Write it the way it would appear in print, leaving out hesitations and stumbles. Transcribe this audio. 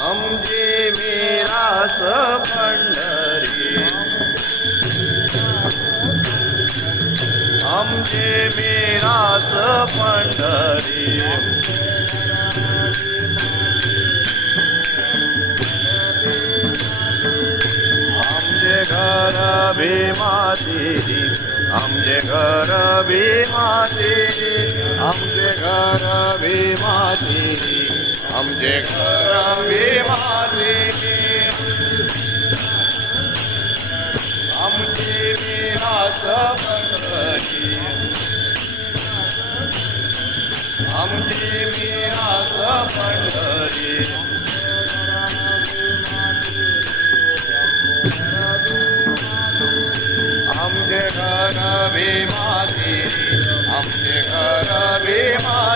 आमचे मिरास पंढरी, आमचे मिरास पंढरी. आमचे घर भीमाची, आमचे घर भीमाची, आमचे घर भीमाची, आमचे घर भीमाची. आमचे मिरास पंढरी, आमचे मिरास पंढरी. आमचे घर भीमाची, आमचे घर भीमाची.